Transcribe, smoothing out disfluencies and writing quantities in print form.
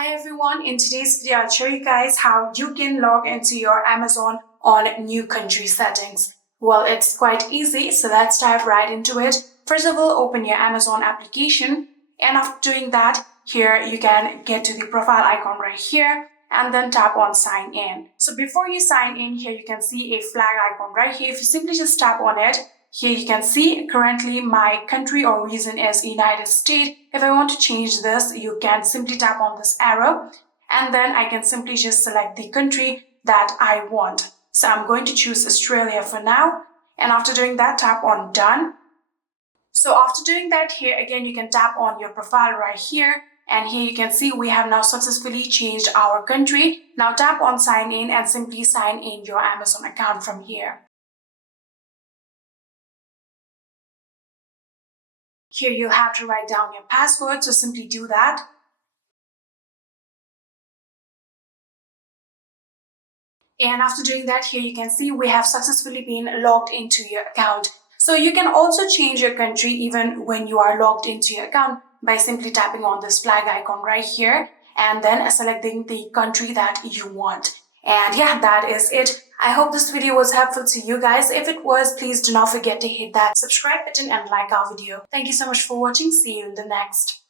Hi everyone, in today's video I'll show you guys how you can log into your Amazon on new country settings. Well, it's quite easy, so let's dive right into it. First of all, open your Amazon application, and after doing that, here you can get to the profile icon right here and then tap on sign in. So before you sign in, here you can see a flag icon right here. If you simply just tap on it, here you can see currently my country or region is United States. If I want to change this, you can simply tap on this arrow and then I can simply just select the country that I want. So I'm going to choose Australia for now, and after doing that, tap on done. So after doing that, here again you can tap on your profile right here, and here you can see we have now successfully changed our country. Now tap on sign in and simply sign in your Amazon account from here. Here you'll have to write down your password, so simply do that. And after doing that, here you can see we have successfully been logged into your account. So you can also change your country even when you are logged into your account by simply tapping on this flag icon right here and then selecting the country that you want. And yeah, that is it. I hope this video was helpful to you guys. If it was, please do not forget to hit that subscribe button and like our video. Thank you so much for watching. See you in the next.